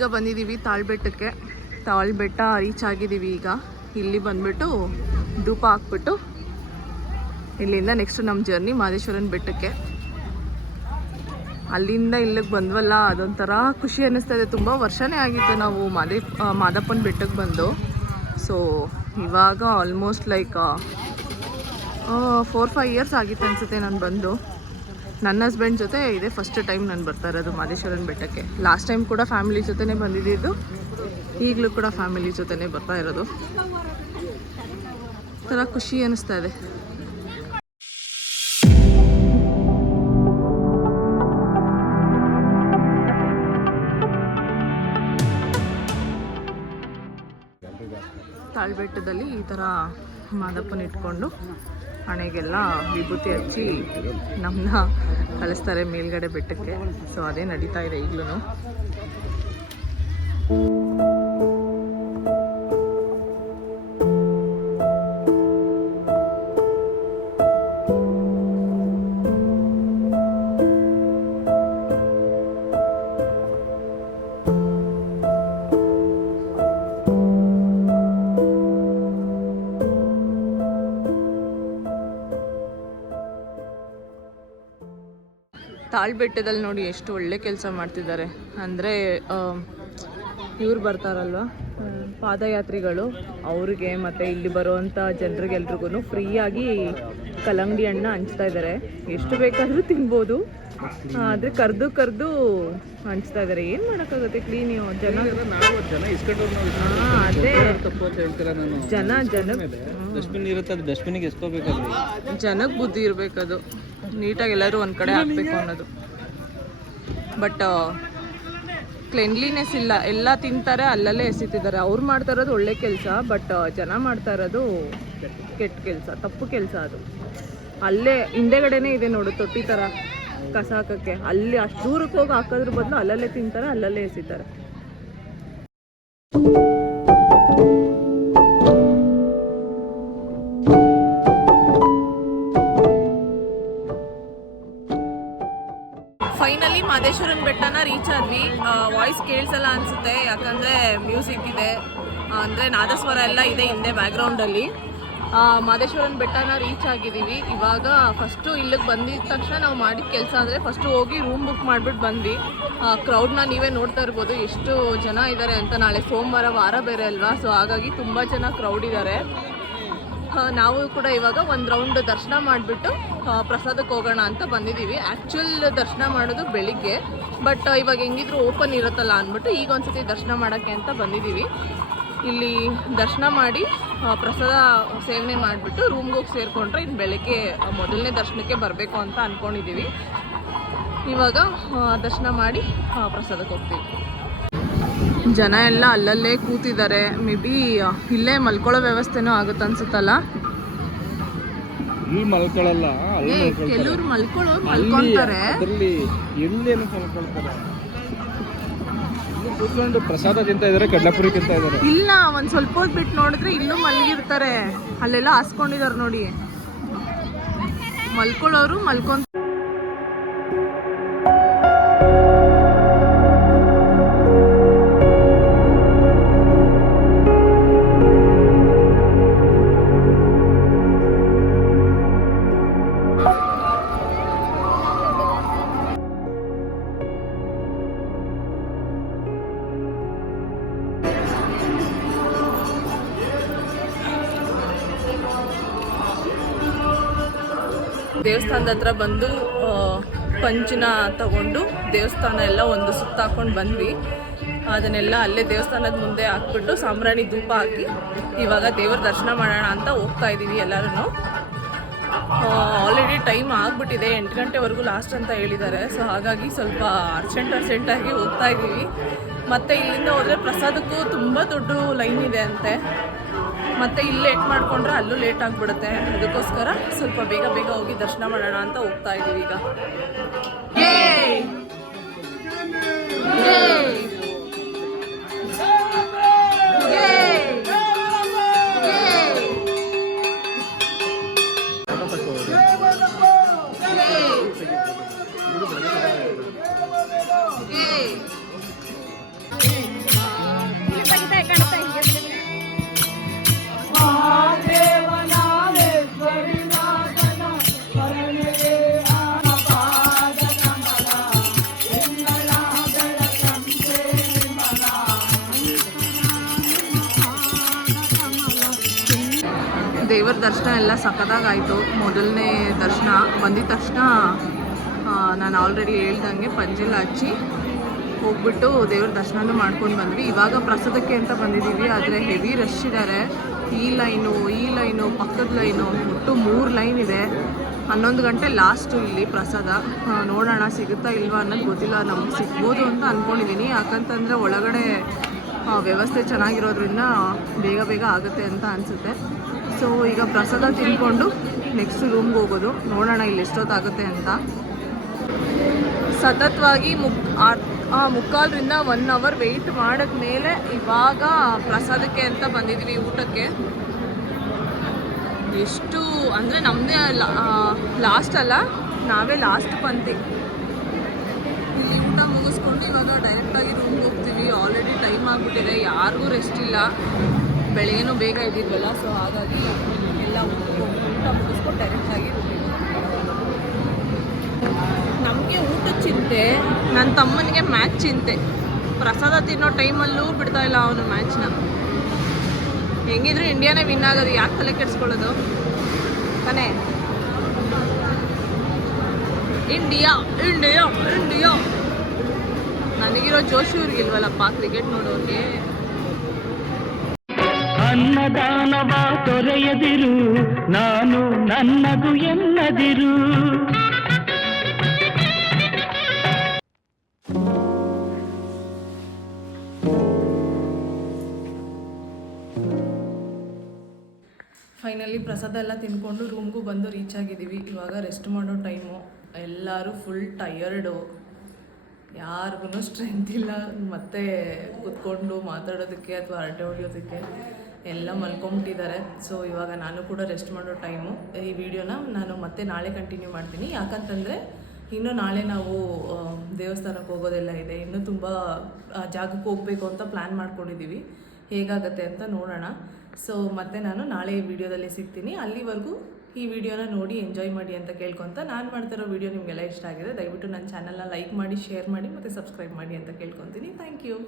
ಈಗ ಬಂದಿದ್ದೀವಿ ತಾಳ್ಬೆಟ್ಟ ರೀಚ್ ಆಗಿದ್ದೀವಿ. ಈಗ ಇಲ್ಲಿ ಬಂದ್ಬಿಟ್ಟು ಧೂಪ ಹಾಕ್ಬಿಟ್ಟು ಇಲ್ಲಿಂದ ನೆಕ್ಸ್ಟ್ ನಮ್ಮ ಜರ್ನಿ ಮಾದೇಶ್ವರನ ಬೆಟ್ಟಕ್ಕೆ. ಅಲ್ಲಿಂದ ಇಲ್ಲಿಗೆ ಬಂದ್ವಲ್ಲ, ಅದೊಂಥರ ಖುಷಿ ಅನ್ನಿಸ್ತಾ ಇದೆ. ತುಂಬ ವರ್ಷನೇ ಆಗಿತ್ತು ನಾವು ಮಾದಪ್ಪನ ಬೆಟ್ಟಕ್ಕೆ ಬಂದು. ಸೊ ಇವಾಗ ಆಲ್ಮೋಸ್ಟ್ ಲೈಕ್ 4-5 ಇಯರ್ಸ್ ಆಗಿತ್ತು ಅನಿಸುತ್ತೆ ನಾನು ಬಂದು. ನನ್ನ ಹಸ್ಬೆಂಡ್ ಜೊತೆ ಇದೇ ಫಸ್ಟ್ ಟೈಮ್ ನಾನು ಬರ್ತಾ ಇರೋದು ಮಾದೇಶ್ವರನ ಬೆಟ್ಟಕ್ಕೆ. ಲಾಸ್ಟ್ ಟೈಮ್ ಕೂಡ ಫ್ಯಾಮಿಲಿ ಜೊತೆನೇ ಬಂದಿದ್ದು, ಈಗಲೂ ಕೂಡ ಫ್ಯಾಮಿಲಿ ಜೊತೆನೇ ಬರ್ತಾ ಇರೋದು. ಒಂಥರ ಖುಷಿ ಅನ್ನಿಸ್ತಾ ಇದೆ. ತಾಳ್ಬೆಟ್ಟದಲ್ಲಿ ಈ ಥರ ಮಾದಪ್ಪನ ಇಟ್ಕೊಂಡು ಹಣೆಗೆಲ್ಲ ವಿಭೂತಿ ಹಚ್ಚಿ ನಮ್ಮನ್ನ ಕಳಿಸ್ತಾರೆ ಮೇಲ್ಗಡೆ ಬೆಟ್ಟಕ್ಕೆ. ಸೊ ಅದೇ ನಡೀತಾ ಇದೆ ಈಗಲೂ. ತಾಳ್ಬೆಟ್ಟದಲ್ಲಿ ನೋಡಿ ಎಷ್ಟು ಒಳ್ಳೆ ಕೆಲಸ ಮಾಡ್ತಿದ್ದಾರೆ ಅಂದರೆ, ಇವ್ರು ಬರ್ತಾರಲ್ವ ಪಾದಯಾತ್ರಿಗಳು, ಅವ್ರಿಗೆ ಮತ್ತು ಇಲ್ಲಿ ಬರುವಂಥ ಜನರಿಗೆಲ್ರಿಗೂ ಫ್ರೀಯಾಗಿ ಕಲ್ಲಂಗಡಿ ಹಣ್ಣು ಹಂಚ್ತಾ ಇದ್ದಾರೆ. ಎಷ್ಟು ಬೇಕಾದರೂ ತಿನ್ಬೋದು, ಆದರೆ ಕರೆದು ಹಂಚ್ತಾ ಇದ್ದಾರೆ. ಏನು ಮಾಡೋಕ್ಕಾಗುತ್ತೆ, ಕ್ಲೀನ್ ಜನ ಅದೇ ಡಸ್ಟ್ಬಿನ್ ಇರುತ್ತೆ, ಅದು ಡಸ್ಟ್ಬಿನ್ಗೆ ಎಸ್ಕೋಬೇಕದು. ಜನಕ್ಕೆ ಬುದ್ಧಿ ಇರಬೇಕದು, ನೀಟಾಗಿ ಎಲ್ಲರೂ ಒಂದು ಕಡೆ ಹಾಕಬೇಕು ಅನ್ನೋದು. ಬಟ್ ಕ್ಲೆನ್ಲಿನೆಸ್ ಇಲ್ಲ, ಎಲ್ಲ ತಿಂತಾರೆ ಅಲ್ಲಲ್ಲೇ ಎಸಿತಿದ್ದಾರೆ. ಅವ್ರು ಮಾಡ್ತಾ ಇರೋದು ಒಳ್ಳೆ ಕೆಲಸ, ಬಟ್ ಜನ ಮಾಡ್ತಾ ಇರೋದು ಕೆಟ್ಟ ಕೆಲಸ, ತಪ್ಪು ಕೆಲಸ ಅದು. ಅಲ್ಲೇ ಹಿಂದೆಗಡೆನೇ ಇದೆ ನೋಡು ತೊಟ್ಟಿ ಥರ ಕಸ ಹಾಕೋಕ್ಕೆ, ಅಲ್ಲಿ ಅಷ್ಟು ದೂರಕ್ಕೆ ಹೋಗಿ ಹಾಕೋದ್ರ ಬದಲು ಅಲ್ಲಲ್ಲೇ ತಿಂತಾರೆ, ಅಲ್ಲಲ್ಲೇ ಎಸಿತಾರೆ. ಫೈನಲಿ ಮಾದೇಶ್ವರನ ಬೆಟ್ಟನ ರೀಚ್ ಆದ್ವಿ. ವಾಯ್ಸ್ ಕೇಳಿಸಲ್ಲ ಅನಿಸುತ್ತೆ, ಯಾಕಂದರೆ ಮ್ಯೂಸಿಕ್ ಇದೆ, ಅಂದರೆ ನಾದಸ್ವರ ಎಲ್ಲ ಇದೆ ಹಿಂದೆ ಬ್ಯಾಕ್ಗ್ರೌಂಡಲ್ಲಿ. ಮಾದೇಶ್ವರನ ಬೆಟ್ಟನ ರೀಚ್ ಆಗಿದ್ದೀವಿ. ಇವಾಗ ಫಸ್ಟು ಇಲ್ಲಿಗೆ ಬಂದಿದ್ದ ತಕ್ಷಣ ನಾವು ಮಾಡಿದ ಕೆಲಸ ಅಂದರೆ ಫಸ್ಟು ಹೋಗಿ ರೂಮ್ ಬುಕ್ ಮಾಡಿಬಿಟ್ಟು ಬಂದ್ವಿ. ಕ್ರೌಡ್ನ ನೀವೇ ನೋಡ್ತಾ ಇರ್ಬೋದು ಎಷ್ಟು ಜನ ಇದ್ದಾರೆ ಅಂತ. ನಾಳೆ ಸೋಮವಾರ, ವಾರ ಬೇರೆ ಅಲ್ವಾ, ಸೊ ಹಾಗಾಗಿ ತುಂಬ ಜನ ಕ್ರೌಡ್ ಇದ್ದಾರೆ. ನಾವು ಕೂಡ ಇವಾಗ ಒಂದು ರೌಂಡ್ ದರ್ಶನ ಮಾಡಿಬಿಟ್ಟು ಪ್ರಸಾದಕ್ಕೆ ಹೋಗೋಣ ಅಂತ ಬಂದಿದ್ದೀವಿ. ಆ್ಯಕ್ಚುಲ್ ದರ್ಶನ ಮಾಡೋದು ಬೆಳಿಗ್ಗೆ, ಬಟ್ ಇವಾಗ ಹೆಂಗಿದ್ರು ಓಪನ್ ಇರುತ್ತಲ್ಲ ಅಂದ್ಬಿಟ್ಟು ಈಗ ಒಂದ್ಸತಿ ದರ್ಶನ ಮಾಡೋಕ್ಕೆ ಅಂತ ಬಂದಿದ್ದೀವಿ. ಇಲ್ಲಿ ದರ್ಶನ ಮಾಡಿ ಪ್ರಸಾದ ಸೇವನೆ ಮಾಡಿಬಿಟ್ಟು ರೂಮ್ಗೆ ಹೋಗಿ ಸೇರಿಕೊಂಡ್ರೆ ಇನ್ನು ಬೆಳಗ್ಗೆ ಮೊದಲನೇ ದರ್ಶನಕ್ಕೆ ಬರಬೇಕು ಅಂತ ಅಂದ್ಕೊಂಡಿದ್ದೀವಿ. ಇವಾಗ ದರ್ಶನ ಮಾಡಿ ಪ್ರಸಾದಕ್ಕೆ ಹೋಗ್ತೀವಿ. ಜನ ಎಲ್ಲ ಅಲ್ಲಲ್ಲೇ ಕೂತಿದ್ದಾರೆ. ಮೇ ಬಿ ಇಲ್ಲೇ ಮಲ್ಕೊಳ್ಳೋ ವ್ಯವಸ್ಥೆನೂ ಆಗುತ್ತೆ ಅನ್ಸುತ್ತಲ್ಲ. ಕೆಲವ್ರು ಮಲ್ಕೊಂತಾರೆ, ಪ್ರಸಾದ ತಿಂತಾ ಇದಾರೆ, ಕಡ್ಲೆಪುರಿ ತಿಂತಾ ಇದಾರೆ. ಇಲ್ಲ, ಒಂದ್ ಸ್ವಲ್ಪ ಹೊತ್ತು ಬಿಟ್ಟು ನೋಡಿದ್ರೆ ಇಲ್ಲೂ ಮಲಗಿರ್ತಾರೆ. ಅಲ್ಲೆಲ್ಲ ಹಾಸ್ಕೊಂಡಿದ್ದಾರೆ ನೋಡಿ, ಮಲ್ಕೊಳ್ಳೋರು ಮಲ್ಕೊಂತ. ದೇವಸ್ಥಾನದ ಹತ್ರ ಬಂದು ಪಂಚನ ತಗೊಂಡು ದೇವಸ್ಥಾನ ಎಲ್ಲ ಒಂದು ಸುತ್ತ ಹಾಕೊಂಡು ಬಂದ್ವಿ. ಅದನ್ನೆಲ್ಲ ಅಲ್ಲೇ ದೇವಸ್ಥಾನದ ಮುಂದೆ ಹಾಕ್ಬಿಟ್ಟು ಸಾಂಬ್ರಾಣಿ ಧೂಪ ಹಾಕಿ ಇವಾಗ ದೇವರ ದರ್ಶನ ಮಾಡೋಣ ಅಂತ ಹೋಗ್ತಾ ಇದ್ದೀವಿ ಎಲ್ಲರೂ. ಆಲ್ರೆಡಿ ಟೈಮ್ ಆಗಿಬಿಟ್ಟಿದೆ, 8 ಗಂಟೆವರೆಗೂ ಲಾಸ್ಟ್ ಅಂತ ಹೇಳಿದ್ದಾರೆ. ಸೊ ಹಾಗಾಗಿ ಸ್ವಲ್ಪ ಅರ್ಜೆಂಟಾಗಿ ಹೋಗ್ತಾ ಇದ್ದೀವಿ. ಮತ್ತು ಇಲ್ಲಿಂದ ಹೋದರೆ ಪ್ರಸಾದಕ್ಕೂ ತುಂಬ ದೊಡ್ಡ ಲೈನ್ ಇದೆ ಅಂತೆ. ಮತ್ತು ಇಲ್ಲಿ ಲೇಟ್ ಮಾಡಿಕೊಂಡ್ರೆ ಅಲ್ಲೂ ಲೇಟ್ ಆಗಿಬಿಡುತ್ತೆ. ಅದಕ್ಕೋಸ್ಕರ ಸ್ವಲ್ಪ ಬೇಗ ಹೋಗಿ ದರ್ಶನ ಮಾಡೋಣ ಅಂತ ಹೋಗ್ತಾ ಇದ್ದೀವಿ ಈಗ. ದೇವರ ದರ್ಶನ ಎಲ್ಲ ಸಖತ್ತಾಗಾಯಿತು. ಮೊದಲನೇ ದರ್ಶನ ಬಂದಿದ ತಕ್ಷಣ ನಾನು ಆಲ್ರೆಡಿ ಹೇಳ್ದಂಗೆ ಪಂಜೆಲ್ಲ ಹಚ್ಚಿ ಹೋಗ್ಬಿಟ್ಟು ದೇವ್ರ ದರ್ಶನನೂ ಮಾಡ್ಕೊಂಡು ಬಂದ್ವಿ. ಇವಾಗ ಪ್ರಸಾದಕ್ಕೆ ಅಂತ ಬಂದಿದ್ದೀವಿ, ಆದರೆ ಹೆವಿ ರಶ್ ಇದ್ದಾರೆ. ಈ ಲೈನು ಪಕ್ಕದ ಲೈನು ಒಟ್ಟು 3 ಲೈನ್ ಇದೆ. 11 ಗಂಟೆ ಲಾಸ್ಟು ಇಲ್ಲಿ ಪ್ರಸಾದ. ನೋಡೋಣ ಸಿಗುತ್ತಾ ಇಲ್ವಾ ಅನ್ನೋದು ಗೊತ್ತಿಲ್ಲ. ನಮ್ಗೆ ಸಿಗ್ಬೋದು ಅಂತ ಅಂದ್ಕೊಂಡಿದ್ದೀನಿ, ಯಾಕಂತಂದರೆ ಒಳಗಡೆ ವ್ಯವಸ್ಥೆ ಚೆನ್ನಾಗಿರೋದ್ರಿಂದ ಬೇಗ ಆಗುತ್ತೆ ಅಂತ ಅನಿಸುತ್ತೆ. ಸೊ ಈಗ ಪ್ರಸಾದ ತಿಂದ್ಕೊಂಡು ನೆಕ್ಸ್ಟ್ ರೂಮ್ಗೆ ಹೋಗೋದು. ನೋಡೋಣ ಇಲ್ಲಿ ಎಷ್ಟೊತ್ತಾಗುತ್ತೆ ಅಂತ. ಸತತವಾಗಿ 3/4ರಿಂದ 1 ಅವರ್ ವೆಯ್ಟ್ ಮಾಡಿದ್ಮೇಲೆ ಇವಾಗ ಪ್ರಸಾದಕ್ಕೆ ಅಂತ ಬಂದಿದ್ವಿ ಊಟಕ್ಕೆ. ಎಷ್ಟು ಅಂದರೆ ನಮ್ಮದೇ ಲಾಸ್ಟ್ ಅಲ್ಲ, ನಾವೇ ಲಾಸ್ಟ್ ಪಂಕ್ತಿ. ಇಲ್ಲಿ ಊಟ ಮುಗಿಸ್ಕೊಂಡು ಇವಾಗ ಡೈರೆಕ್ಟಾಗಿ ರೂಮ್ಗೆ ಹೋಗ್ತೀವಿ. ಆಲ್ರೆಡಿ ಟೈಮ್ ಆಗಿಬಿಟ್ಟಿದೆ, ಯಾರಿಗೂ ರೆಸ್ಟ್ ಇಲ್ಲ. ಬೆಳಗ್ಗೆನೂ ಬೇಗ ಇದ್ದಿದ್ವಲ್ಲ, ಸೊ ಹಾಗಾಗಿ ಎಲ್ಲ ಊಟ ಮುಗಿಸ್ಕೊಂಡು ಡೈರೆಕ್ಟಾಗಿ ರೂಮಿಗೆ. ನಮಗೆ ಊಟದ ಚಿಂತೆ, ನನ್ನ ತಮ್ಮನಿಗೆ ಮ್ಯಾಚ್ ಚಿಂತೆ. ಪ್ರಸಾದ ತಿನ್ನೋ ಟೈಮಲ್ಲೂ ಬಿಡ್ತಾ ಇಲ್ಲ ಅವನು ಮ್ಯಾಚ್ನ. ಹೆಂಗಿದ್ರು ಇಂಡಿಯಾನೇ ವಿನ್ ಆಗೋದು, ಯಾಕೆ ತಲೆ ಕೆಡಿಸ್ಕೊಳ್ಳೋದು ತಾನೇ. India India India. ನನಗಿರೋ ಜೋಶ್ ಇವ್ರಿಗಿಲ್ವಲ್ಲಪ್ಪ ಕ್ರಿಕೆಟ್ ನೋಡೋರಿಗೆ. ಅನ್ನದಾನವ ತೊರೆಯದಿರು, ನಾನು ನನ್ನದು ಎನ್ನದಿರು. ಫೈನಲಿ ಪ್ರಸಾದ ಎಲ್ಲ ತಿನ್ಕೊಂಡು ರೂಮ್ಗೂ ಬಂದು ರೀಚ್ ಆಗಿದ್ದೀವಿ. ಇವಾಗ ರೆಸ್ಟ್ ಮಾಡೋ ಟೈಮು. ಎಲ್ಲರೂ ಫುಲ್ ಟಯರ್ಡು, ಯಾರಿಗೂ ಸ್ಟ್ರೆಂತ್ ಇಲ್ಲ ಮತ್ತೆ ಕೂತ್ಕೊಂಡು ಮಾತಾಡೋದಕ್ಕೆ ಅಥವಾ ಹರಟೆ ಹೊಡೆಯೋದಕ್ಕೆ. ಎಲ್ಲ ಮಲ್ಕೊಂಬಿಟ್ಟಿದ್ದಾರೆ. ಸೊ ಇವಾಗ ನಾನು ಕೂಡ ರೆಸ್ಟ್ ಮಾಡೋ ಟೈಮು. ಈ ವಿಡಿಯೋನ ನಾನು ಮತ್ತೆ ನಾಳೆ ಕಂಟಿನ್ಯೂ ಮಾಡ್ತೀನಿ, ಯಾಕಂತಂದರೆ ಇನ್ನು ನಾಳೆ ನಾವು ದೇವಸ್ಥಾನಕ್ಕೆ ಹೋಗೋದೆಲ್ಲ ಇದೆ. ಇನ್ನೂ ತುಂಬ ಜಾಗಕ್ಕೆ ಹೋಗಬೇಕು ಅಂತ ಪ್ಲ್ಯಾನ್ ಮಾಡ್ಕೊಂಡಿದ್ದೀವಿ. ಹೇಗಾಗತ್ತೆ ಅಂತ ನೋಡೋಣ. ಸೊ ಮತ್ತೆ ನಾನು ನಾಳೆ ಈ ವಿಡಿಯೋದಲ್ಲಿ ಸಿಗ್ತೀನಿ. ಅಲ್ಲಿವರೆಗೂ ಈ ವಿಡಿಯೋನ ನೋಡಿ ಎಂಜಾಯ್ ಮಾಡಿ ಅಂತ ಕೇಳ್ಕೊತ, ನಾನು ಮಾಡ್ತಿರೋ ವಿಡಿಯೋ ನಿಮಗೆಲ್ಲ ಇಷ್ಟ ಆಗಿದೆ ದಯವಿಟ್ಟು ನನ್ನ ಚಾನಲ್ನ ಲೈಕ್ ಮಾಡಿ, ಶೇರ್ ಮಾಡಿ ಮತ್ತು ಸಬ್ಸ್ಕ್ರೈಬ್ ಮಾಡಿ ಅಂತ ಕೇಳ್ಕೊತೀನಿ. Thank you.